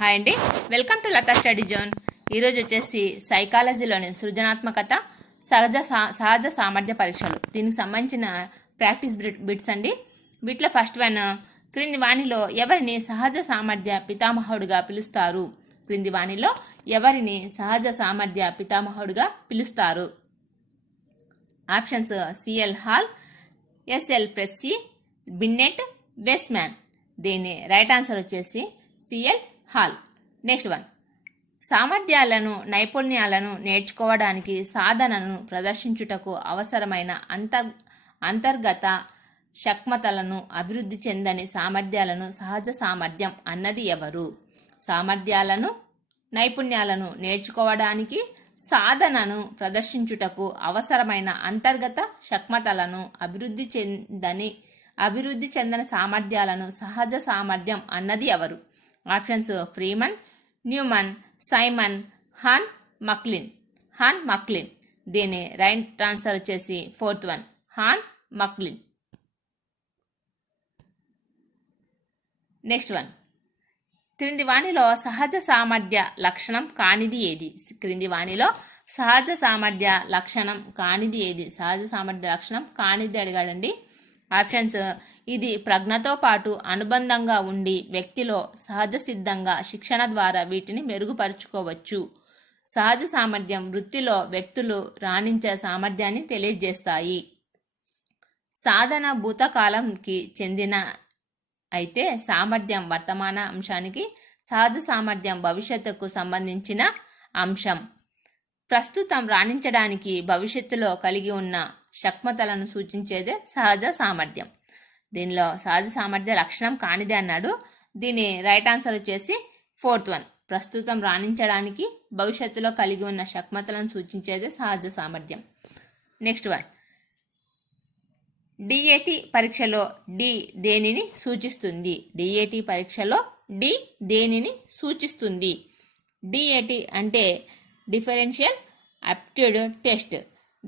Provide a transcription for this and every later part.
Hi అండి. Welcome to Latha study zone. ఈరోజు వచ్చేసి సైకాలజీలోని సృజనాత్మకత సహజ సా- సహజ సామర్థ్య పరీక్షలు. దీనికి సంబంధించిన ప్రాక్టీస్ బిట్స్ అండి. వీటిలో ఫస్ట్ వన్ క్రింది వాణిలో ఎవరిని సహజ సామర్థ్య పితామహుడుగా పిలుస్తారు? క్రింది వాణిలో ఎవరిని సహజ సామర్థ్య పితామహుడుగా పిలుస్తారు? Options C L Hall S L Pressey Binet Wesman దీని రైట్ ఆన్సర్ వచ్చేసి C L Hall. Next one. సామర్థ్యాలను నైపుణ్యాలను నేర్చుకోవడానికి సాధనను ప్రదర్శించుటకు అవసరమైన అంతర్ అంతర్గత శక్మతలను అభివృద్ధి చెందని సామర్థ్యాలను సహజ సామర్థ్యం అన్నది ఎవరు? సామర్థ్యాలను నైపుణ్యాలను నేర్చుకోవడానికి సాధనను ప్రదర్శించుటకు అవసరమైన అంతర్గత శక్మతలను అభివృద్ధి చెందని అభివృద్ధి చెందిన సామర్థ్యాలను సహజ సామర్థ్యం అన్నది ఎవరు? Options Freeman Newman Simon Hahn Maclean. Hahn Maclean. దీని రైట్ ఆన్సర్ వచ్చేసి fourth one. Hahn Maclean. Next one. క్రింది వాణిలో సహజ సామర్థ్య లక్షణం కానిది ఏది? క్రింది వాణిలో సహజ సామర్థ్య లక్షణం కానిది ఏది? సహజ సామర్థ్య లక్షణం కానిది అడిగాడండి. ఆప్షన్స్ ఇది ప్రజ్ఞతో పాటు అనుబంధంగా ఉండి వ్యక్తిలో సహజ సిద్ధంగా శిక్షణ ద్వారా వీటిని మెరుగుపరుచుకోవచ్చు. సహజ సామర్థ్యం వృత్తిలో వ్యక్తులు రాణించే సామర్థ్యాన్ని తెలియజేస్తాయి. సాధన భూతకాలంకి చెందిన అయితే సామర్థ్యం వర్తమాన అంశానికి సహజ సామర్థ్యం భవిష్యత్తుకు సంబంధించిన అంశం. ప్రస్తుతం రాణించడానికి భవిష్యత్తులో కలిగి ఉన్న శక్మతలను సూచించేదే సహజ సామర్థ్యం. దీనిలో సహజ సామర్థ్య లక్షణం కానిదే అన్నాడు. దీని రైట్ ఆన్సర్ వచ్చేసి ఫోర్త్ వన్. ప్రస్తుతం రాణించడానికి భవిష్యత్తులో కలిగి ఉన్న శక్మతలను సూచించేదే సహజ సామర్థ్యం. Next one. డిఏటి పరీక్షలో డి దేనిని సూచిస్తుంది? డిఏటి పరీక్షలో డి దేనిని సూచిస్తుంది? డిఏటి అంటే differential aptitude test.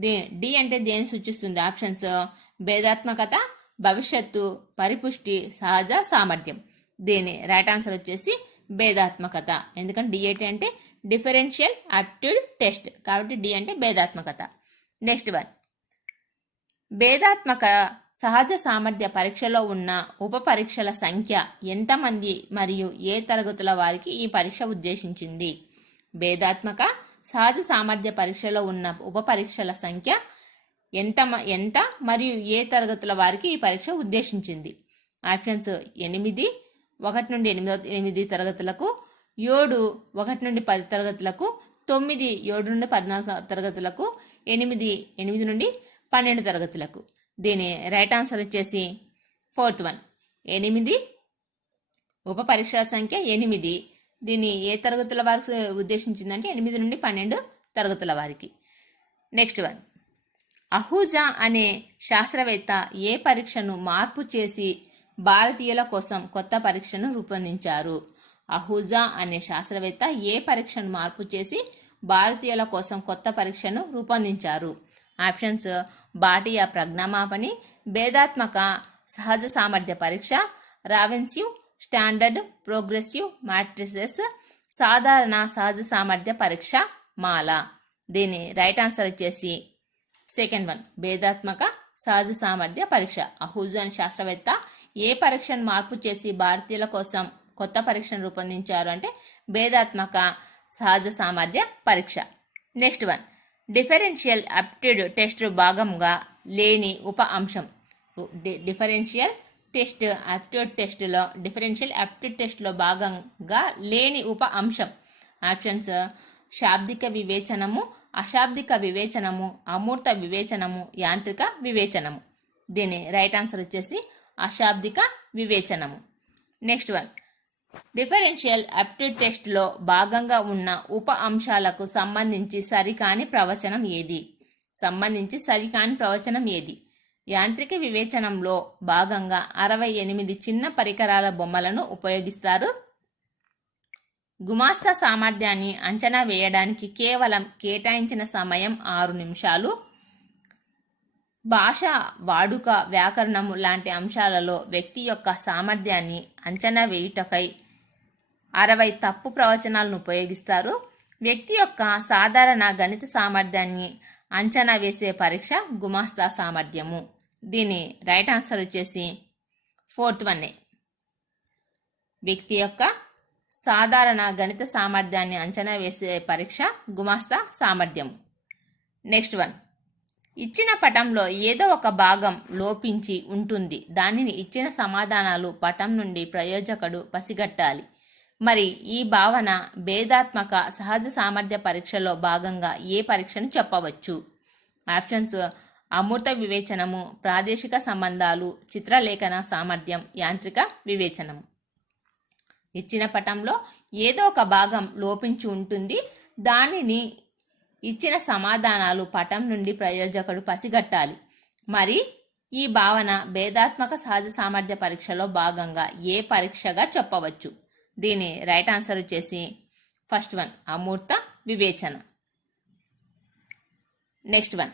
They D అంటే దేని సూచిస్తుంది? ఆప్షన్స్ భేదాత్మకత భవిష్యత్తు పరిపుష్టి సహజ సామర్థ్యం. దీని రైట్ ఆన్సర్ వచ్చేసి భేదాత్మకత. ఎందుకంటే డిఏటి అంటే డిఫరెన్షియల్ అప్ట్యూడ్ టెస్ట్ కాబట్టి డి అంటే భేదాత్మకత. నెక్స్ట్ వన్ భేదాత్మక సహజ సామర్థ్య పరీక్షలో ఉన్న ఉప పరీక్షల సంఖ్య ఎంతమంది మరియు ఏ తరగతుల వారికి ఈ పరీక్ష ఉద్దేశించింది? భేదాత్మక సహజ సామర్థ్య పరీక్షలో ఉన్న ఉప పరీక్షల సంఖ్య ఎంత మ- ఎంత మరియు ఏ తరగతుల వారికి ఈ పరీక్ష ఉద్దేశించింది? ఆప్షన్స్ ఎనిమిది ఒకటి నుండి ఎనిమిదో ఎనిమిది తరగతులకు ఏడు ఒకటి నుండి పది తరగతులకు తొమ్మిది ఏడు నుండి పద్నాలుగు తరగతులకు ఎనిమిది ఎనిమిది నుండి పన్నెండు తరగతులకు. దీని రైట్ ఆన్సర్ వచ్చేసి ఫోర్త్ వన్. ఎనిమిది ఉప పరీక్షల సంఖ్య ఎనిమిది. దీన్ని ఏ తరగతుల వారికి ఉద్దేశించిందంటే ఎనిమిది నుండి పన్నెండు తరగతుల వారికి. నెక్స్ట్ వన్ అహూజా అనే శాస్త్రవేత్త ఏ పరీక్షను మార్పు చేసి భారతీయుల కోసం కొత్త పరీక్షను రూపొందించారు? అహూజా అనే శాస్త్రవేత్త ఏ పరీక్షను మార్పు చేసి భారతీయుల కోసం కొత్త పరీక్షను రూపొందించారు? ఆప్షన్స్ బాటియా ప్రజ్ఞామాపని భేదాత్మక సహజ సామర్థ్య పరీక్ష రావెన్సివ్ స్టాండర్డ్ ప్రోగ్రెసివ్ మ్యాట్రిసెస్ సాధారణ సహజ సామర్థ్య పరీక్ష మాల. దీని రైట్ ఆన్సర్ వచ్చేసి సెకండ్ వన్ భేదాత్మక సహజ సామర్థ్య పరీక్ష. అహూజాన్ శాస్త్రవేత్త ఏ పరీక్షను మార్పు చేసి భారతీయుల కోసం కొత్త పరీక్షను రూపొందించారు అంటే భేదాత్మక సహజ సామర్థ్య పరీక్ష. Next one differential aptitude test భాగంగా లేని ఉప అంశం. డి- డిఫరెన్షియల్ టెస్ట్ యాప్టిట్యూడ్ టెస్ట్లో డిఫరెన్షియల్ యాప్టిట్యూడ్ టెస్ట్లో భాగంగా లేని ఉప అంశం. ఆప్షన్స్ శాబ్దిక వివేచనము అశాబ్దిక వివేచనము అమూర్త వివేచనము యాంత్రిక వివేచనము. దీని రైట్ ఆన్సర్ వచ్చేసి అశాబ్దిక వివేచనము. నెక్స్ట్ వన్ డిఫరెన్షియల్ అప్టిట్యూడ్ టెస్ట్లో భాగంగా ఉన్న ఉప అంశాలకు సంబంధించి సరికాని ప్రవచనం ఏది? సంబంధించి సరికాని ప్రవచనం ఏది? యాంత్రిక వివేచనంలో భాగంగా అరవై ఎనిమిది చిన్న పరికరాల బొమ్మలను ఉపయోగిస్తారు. గుమాస్తా సామర్థ్యాన్ని అంచనా వేయడానికి కేవలం కేటాయించిన సమయం ఆరు నిమిషాలు. భాష వాడుక వ్యాకరణము లాంటి అంశాలలో వ్యక్తి యొక్క సామర్థ్యాన్ని అంచనా వేయుటకై అరవై తప్పు ప్రవచనాలను ఉపయోగిస్తారు. వ్యక్తి యొక్క సాధారణ గణిత సామర్థ్యాన్ని అంచనా వేసే పరీక్ష గుమాస్తా సామర్థ్యము. దీని రైట్ ఆన్సర్ వచ్చేసి ఫోర్త్ వన్నే వ్యక్తి యొక్క సాధారణ గణిత సామర్థ్యాన్ని అంచనా వేసే పరీక్ష గుమాస్తా సామర్థ్యం. Next one. ఇచ్చిన పటంలో ఏదో ఒక భాగం లోపించి ఉంటుంది. దానిని ఇచ్చిన సమాధానాలు పటం నుండి ప్రయోజకుడు పసిగట్టాలి. మరి ఈ భావన భేదాత్మక సహజ సామర్థ్య పరీక్షలో భాగంగా ఏ పరీక్షను చెప్పవచ్చు? ఆప్షన్స్ అమూర్త వివేచనము ప్రాదేశిక సంబంధాలు చిత్రలేఖన సామర్థ్యం యాంత్రిక వివేచనము. ఇచ్చిన పటంలో ఏదో ఒక భాగం లోపించి ఉంటుంది. దానిని ఇచ్చిన సమాధానాలు పటం నుండి ప్రయోజకుడు పసిగట్టాలి. మరి ఈ భావన భేదాత్మక సహజ సామర్థ్య పరీక్షలో భాగంగా ఏ పరీక్షగా చెప్పవచ్చు? దీని రైట్ ఆన్సర్ వచ్చేసి ఫస్ట్ వన్ అమూర్త వివేచన. Next one.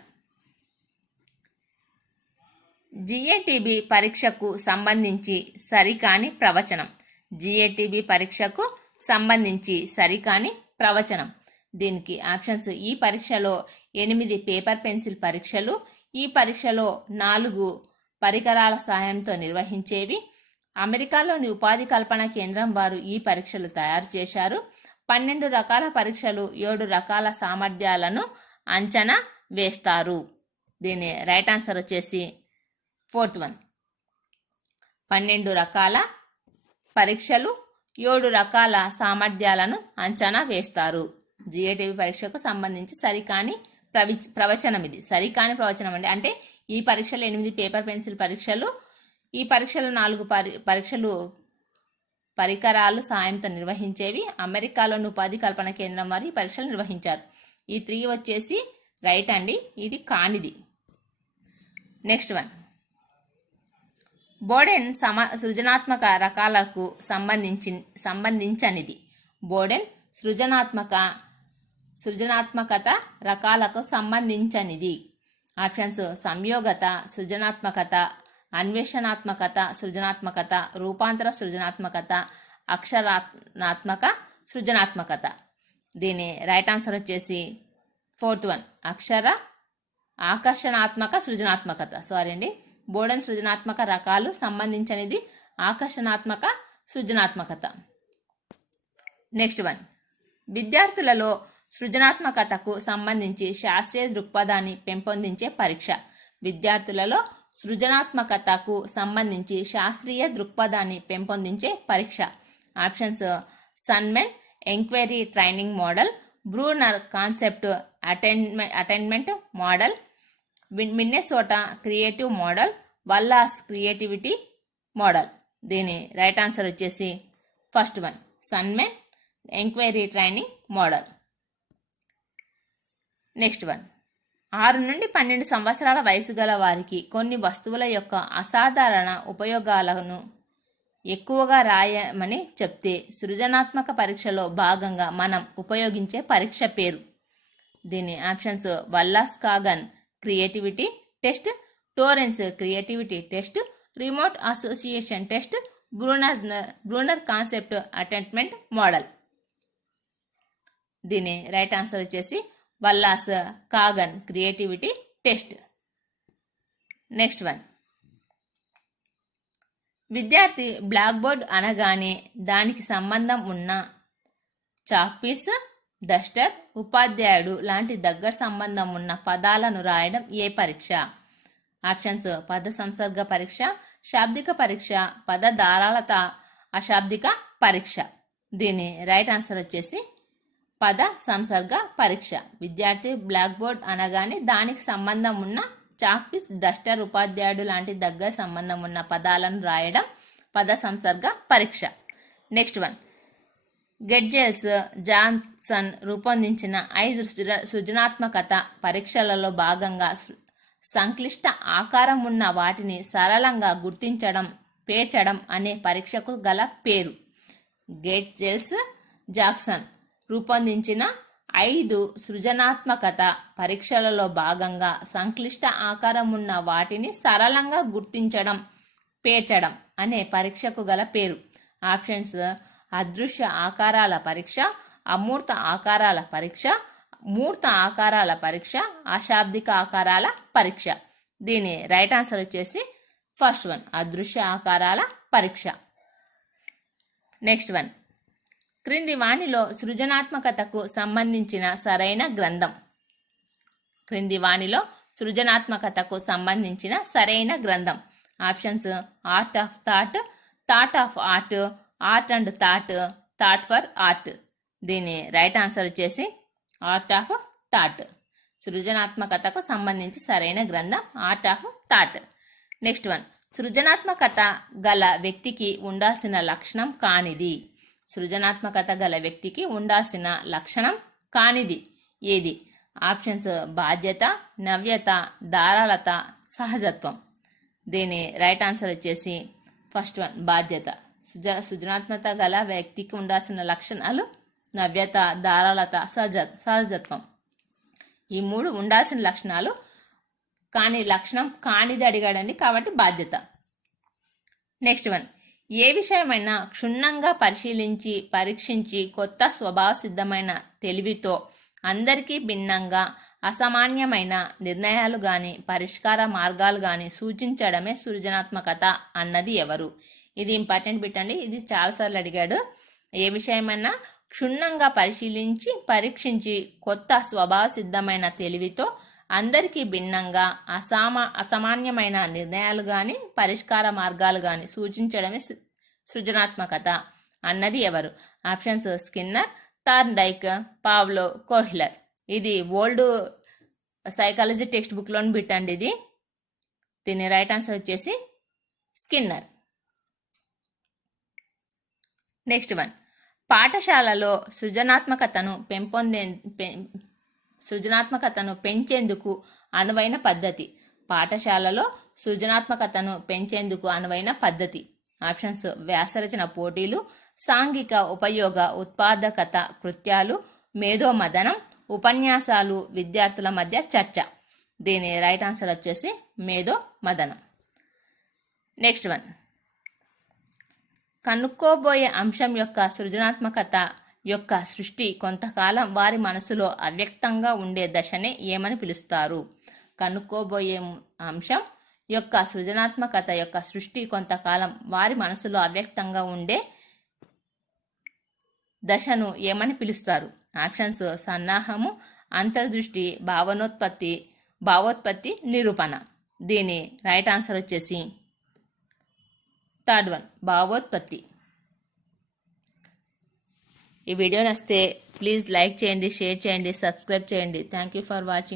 జిఏటిబి పరీక్షకు సంబంధించి సరికాని ప్రవచనం. జిఏటిబి పరీక్షకు సంబంధించి సరికాని ప్రవచనం. దీనికి ఆప్షన్స్ ఈ పరీక్షలో ఎనిమిది పేపర్ పెన్సిల్ పరీక్షలు ఈ పరీక్షలో నాలుగు పరికరాల సహాయంతో నిర్వహించేవి. అమెరికాలోని ఉపాధి కల్పన కేంద్రం వారు ఈ పరీక్షలు తయారు చేశారు. పన్నెండు రకాల పరీక్షలు ఏడు రకాల సామర్థ్యాలను అంచనా వేస్తారు. దీని రైట్ ఆన్సర్ వచ్చేసి ఫోర్త్ వన్. పన్నెండు రకాల పరీక్షలు ఏడు రకాల సామర్థ్యాలను అంచనా వేస్తారు. జిఏటీవీ పరీక్షకు సంబంధించి సరికాని ప్రవి ప్రవచనం ఇది. సరికాని ప్రవచనం అండి. అంటే ఈ పరీక్షలు ఎనిమిది పేపర్ పెన్సిల్ పరీక్షలు ఈ పరీక్షలు నాలుగు పరి పరీక్షలు పరికరాలు సాయంతో నిర్వహించేవి. అమెరికాలోని ఉపాధి కల్పన కేంద్రం వారు ఈ పరీక్షలు నిర్వహించారు. ఈ త్రీ వచ్చేసి రైట్ అండి. ఇది కానిది. Next one. బోడెన్ సమ సృజనాత్మక రకాలకు సంబంధించి సంబంధించనిది. బోడెన్ సృజనాత్మక సృజనాత్మకత రకాలకు సంబంధించనిది. ఆప్షన్స్ సంయోగత సృజనాత్మకత అన్వేషణాత్మకత సృజనాత్మకత రూపాంతర సృజనాత్మకత అక్షరాత్మక సృజనాత్మకత. దీని రైట్ ఆన్సర్ వచ్చేసి ఫోర్త్ వన్. అక్షర ఆకర్షణాత్మక సృజనాత్మకత. సారీ అండి. బోడన్ సృజనాత్మక రకాలు సంబంధించినది ఆకర్షణాత్మక సృజనాత్మకత. Next one. విద్యార్థులలో సృజనాత్మకతకు సంబంధించి శాస్త్రీయ దృక్పథాన్ని పెంపొందించే పరీక్ష. విద్యార్థులలో సృజనాత్మకతకు సంబంధించి శాస్త్రీయ దృక్పథాన్ని పెంపొందించే పరీక్ష. Options Suchman inquiry training model Bruner concept attainment attainment model Minnesota creative model Wallas creativity model దీని రైట్ ఆన్సర్ వచ్చేసి first one Suchman inquiry training model next one ఆరు నుండి పన్నెండు సంవత్సరాల వయసు గల వారికి కొన్ని వస్తువుల యొక్క అసాధారణ ఉపయోగాలను ఎక్కువగా రాయమని చెప్తే సృజనాత్మక పరీక్షలో భాగంగా మనం ఉపయోగించే పరీక్ష పేరు. దీని options Wallach Kogan creativity test Torrance creativity test remote association test Bruner Bruner concept attainment model. దీని రైట్ ఆన్సర్ వచ్చేసి Wallach Kogan creativity test. Next one. విద్యార్థి బ్లాక్ బోర్డ్ అనగానే దానికి సంబంధం ఉన్న చాక్ పీస్ డస్టర్ ఉపాధ్యాయుడు లాంటి దగ్గర సంబంధం ఉన్న పదాలను రాయడం ఏ పరీక్ష? ఆప్షన్స్ పద సంసర్గ పరీక్ష శాబ్దిక పరీక్ష పద ధారాళత అశాబ్దిక పరీక్ష. దీని రైట్ ఆన్సర్ వచ్చేసి పద సంసర్గ పరీక్ష. విద్యార్థి బ్లాక్ బోర్డ్ అనగానే దానికి సంబంధం ఉన్న చాక్పీస్ డస్టర్ ఉపాధ్యాయుడు లాంటి దగ్గర సంబంధం ఉన్న పదాలను రాయడం పద సంసర్గ పరీక్ష. Next one. గెడ్జెల్స్ జాన్ సన్ రూపొందించిన ఐదు సృజ సృజనాత్మకత పరీక్షలలో భాగంగా సంక్లిష్ట ఆకారం ఉన్న వాటిని సరళంగా గుర్తించడం పేర్చడం అనే పరీక్షకు గల పేరు. గెడ్జెల్స్ జాక్సన్ రూపొందించిన ఐదు సృజనాత్మకత పరీక్షలలో భాగంగా సంక్లిష్ట ఆకారం ఉన్న వాటిని సరళంగా గుర్తించడం పేర్చడం అనే పరీక్షకు గల పేరు. ఆప్షన్స్ అదృశ్య ఆకారాల పరీక్ష అమూర్త ఆకారాల పరీక్ష మూర్త ఆకారాల పరీక్ష అశాబ్దిక ఆకారాల పరీక్ష. దీని రైట్ ఆన్సర్ వచ్చేసి ఫస్ట్ వన్ అదృశ్య ఆకారాల పరీక్ష. నెక్స్ట్ వన్ క్రింది వాణిలో సృజనాత్మకతకు సంబంధించిన సరైన గ్రంథం. క్రింది వాణిలో సృజనాత్మకతకు సంబంధించిన సరైన గ్రంథం. Options art of thought thought of art art and thought thought for art దీని రైట్ ఆన్సర్ వచ్చేసి ఆర్ట్ ఆఫ్ థాట్. సృజనాత్మకతకు సంబంధించి సరైన గ్రంథం art of thought. Next one. సృజనాత్మకత గల వ్యక్తికి ఉండాల్సిన లక్షణం కానిది. సృజనాత్మకత గల వ్యక్తికి ఉండాల్సిన లక్షణం కానిది. ఏది? ఆప్షన్స్ బాధ్యత నవ్యత ధారాళత సహజత్వం. దీని రైట్ ఆన్సర్ వచ్చేసి ఫస్ట్ వన్ బాధ్యత. సృజ సృజనాత్మకత గల వ్యక్తికి ఉండాల్సిన లక్షణాలు నవ్యత ధారాళత సహజ సహజత్వం. ఈ మూడు ఉండాల్సిన లక్షణాలు కానీ లక్షణం కానిది అడిగాడండి కాబట్టి బాధ్యత. Next one. ఏ విషయమైనా క్షుణ్ణంగా పరిశీలించి పరీక్షించి కొత్త స్వభావ సిద్ధమైన తెలివితో అందరికీ భిన్నంగా అసామాన్యమైన నిర్ణయాలు కానీ పరిష్కార మార్గాలు కానీ సూచించడమే సృజనాత్మకత అన్నది ఎవరు? ఇది ఇంపార్టెంట్ బిట్ అండి ఇది చాలాసార్లు అడిగాడు. ఏ విషయమైనా క్షుణ్ణంగా పరిశీలించి పరీక్షించి కొత్త స్వభావ సిద్ధమైన తెలివితో అందరికీ భిన్నంగా అసామా అసామాన్యమైన నిర్ణయాలు కానీ పరిష్కార మార్గాలు కానీ సూచించడమే సృ- సృజనాత్మకత. అన్నది ఎవరు? Options Skinner Thorndike Pavlov Kohler. ఇది ఓల్డ్ సైకాలజీ టెక్స్ట్ బుక్లోని బిట్ అండి ఇది. దీని రైట్ ఆన్సర్ వచ్చేసి స్కిన్నర్. Next one. పాఠశాలలో సృజనాత్మకతను పెంపొందే సృజనాత్మకతను పెంచేందుకు అనువైన పద్ధతి. పాఠశాలలో సృజనాత్మకతను పెంచేందుకు అనువైన పద్ధతి. ఆప్షన్స్ వ్యాసరచన పోటీలు సాంఘిక ఉపయోగ ఉత్పాదకత కృత్యాలు మేధోమదనం ఉపన్యాసాలు విద్యార్థుల మధ్య చర్చ. దీని రైట్ ఆన్సర్ వచ్చేసి మేధో మదనం నెక్స్ట్ వన్. కనుక్కోబోయే అంశం యొక్క సృజనాత్మకత యొక్క సృష్టి కొంతకాలం వారి మనసులో అవ్యక్తంగా ఉండే దశనే ఏమని పిలుస్తారు? కనుక్కోబోయే అంశం యొక్క సృజనాత్మకత యొక్క సృష్టి కొంతకాలం వారి మనసులో అవ్యక్తంగా ఉండే దశను ఏమని పిలుస్తారు? ఆప్షన్స్ సన్నాహము అంతర్దృష్టి భావనోత్పత్తి భావోత్పత్తి నిరూపణ. దీని రైట్ ఆన్సర్ వచ్చేసి థర్డ్ వన్ భావోత్పత్తి. ఈ వీడియో నచ్చితే ప్లీజ్ లైక్ చేయండి షేర్ చేయండి సబ్స్క్రైబ్ చేయండి. Thank you for watching